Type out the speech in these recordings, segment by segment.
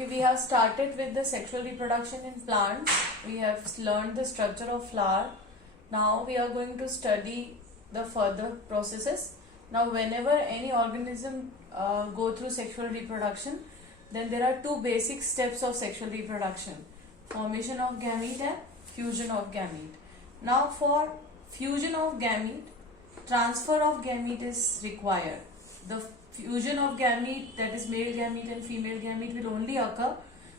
Okay, we have started with the sexual reproduction in plants. We have learned the structure of flower. Now we are going to study the further processes. Now whenever any organism go through sexual reproduction, then there are two basic steps of sexual reproduction: formation of gamete and fusion of gamete. Now for fusion of gamete, transfer of gamete is required. The fusion of gamete, that is male gamete and female gamete, will only occur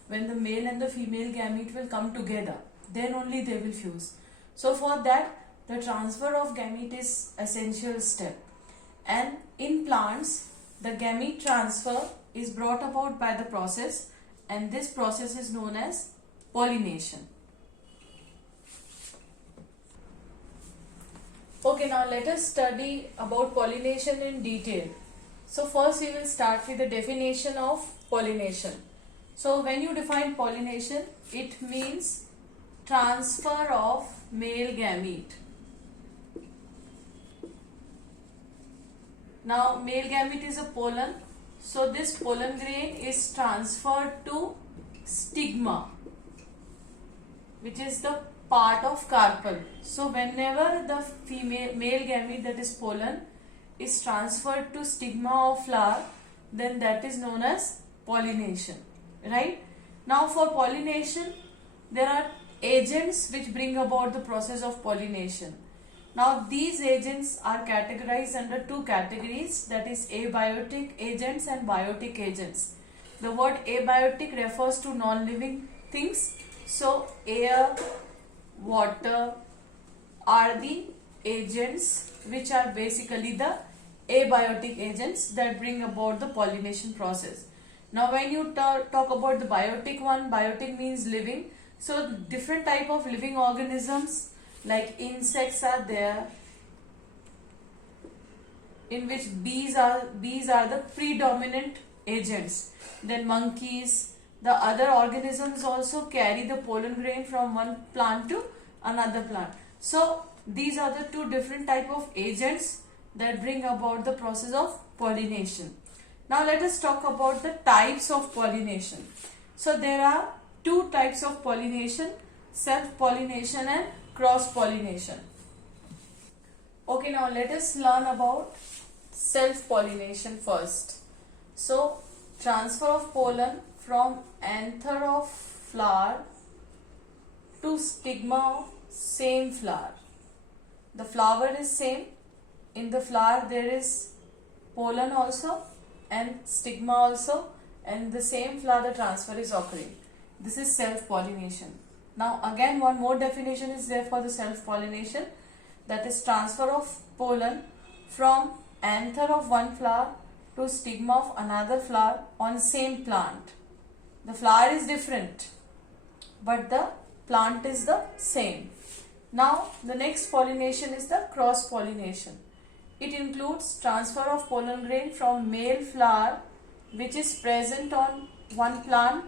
when the male and the female gamete will come together. Then only they will fuse. So for that, the transfer of gamete is essential step. And in plants, the gamete transfer is brought about by the process, and this process is known as pollination. Okay, now let us study about pollination in detail. So first we will start with the definition of pollination. So when you define pollination, it means transfer of male gamete. Now male gamete is a pollen. So this pollen grain is transferred to stigma, which is the part of carpel. So whenever the male gamete, that is pollen, is transferred to stigma of flower, then that is known as pollination, right? Now for pollination, there are agents which bring about the process of pollination. Now these agents are categorized under two categories, that is abiotic agents and biotic agents. The word abiotic refers to non-living things. So air, water are the agents which are basically the abiotic agents that bring about the pollination process. Now when you talk about the biotic one, biotic means living. So different type of living organisms like insects are there, in which bees are the predominant agents. Then monkeys, the other organisms also carry the pollen grain from one plant to another plant. So these are the two different type of agents that bring about the process of pollination. Now let us talk about the types of pollination. So there are two types of pollination: self-pollination and cross-pollination. Okay, now let us learn about self-pollination first. So transfer of pollen from anther of flower to stigma of same flower. The flower is same. In the flower there is pollen also and stigma also, and the same flower the transfer is occurring. This is self-pollination. Now again one more definition is there for the self-pollination, that is transfer of pollen from anther of one flower to stigma of another flower on same plant. The flower is different but the plant is the same. Now the next pollination is the cross-pollination. It includes transfer of pollen grain from male flower which is present on one plant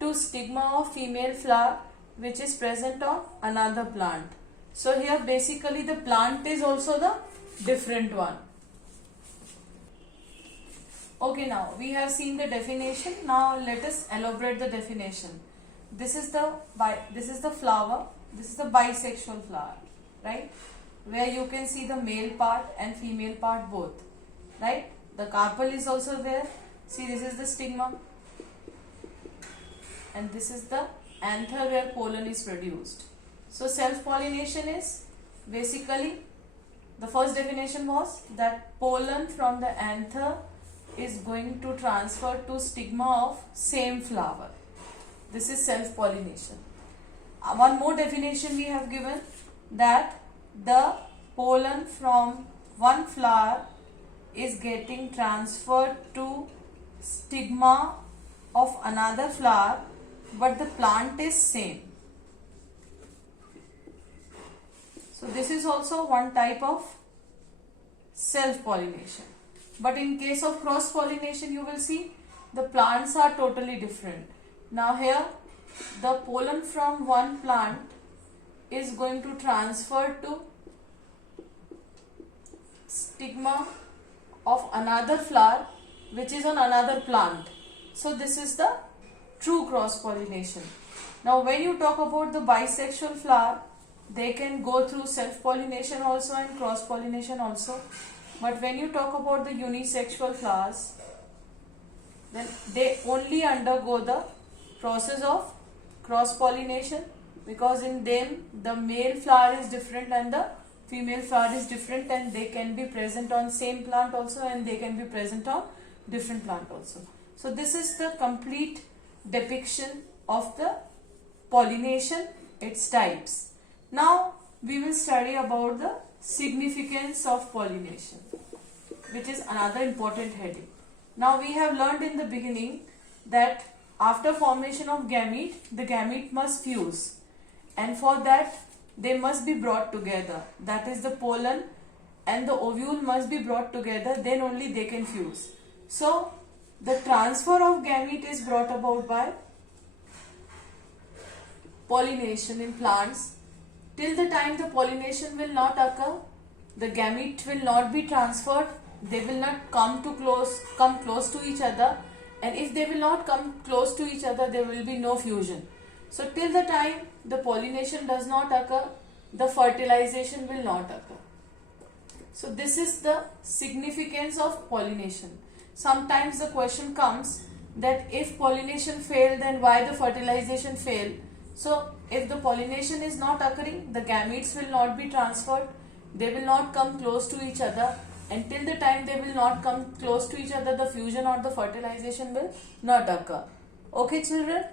to stigma of female flower which is present on another plant. So here basically the plant is also the different one. Okay, now we have seen the definition. Now let us elaborate the definition. This is the flower. This is the bisexual flower, right? Where you can see the male part and female part both, right? The carpel is also there. See, this is the stigma and this is the anther where pollen is produced. So self-pollination is basically, the first definition was that pollen from the anther is going to transfer to stigma of same flower. This is self-pollination. One more definition we have given, that the pollen from one flower is getting transferred to stigma of another flower but the plant is same. So this is also one type of self-pollination. But in case of cross-pollination, you will see the plants are totally different. Now here the pollen from one plant is going to transfer to stigma of another flower which is on another plant. So this is the true cross pollination. Now when you talk about the bisexual flower, they can go through self pollination also and cross pollination also. But when you talk about the unisexual flowers, then they only undergo the process of cross pollination, because in them the male flower is different and the female flower is different, and they can be present on same plant also and they can be present on different plant also. So this is the complete depiction of the pollination, its types. Now we will study about the significance of pollination, which is another important heading. Now we have learned in the beginning that after formation of gamete, the gamete must fuse, and for that they must be brought together. That is, the pollen and the ovule must be brought together, then only they can fuse. So the transfer of gamete is brought about by pollination in plants. Till the time the pollination will not occur, the gamete will not be transferred, they will not come close to each other, and if they will not come close to each other, there will be no fusion. So till the time the pollination does not occur, the fertilization will not occur. So this is the significance of pollination. Sometimes the question comes that if pollination failed, then why the fertilization failed? So if the pollination is not occurring, the gametes will not be transferred, they will not come close to each other, and till the time they will not come close to each other, the fusion or the fertilization will not occur. Okay children?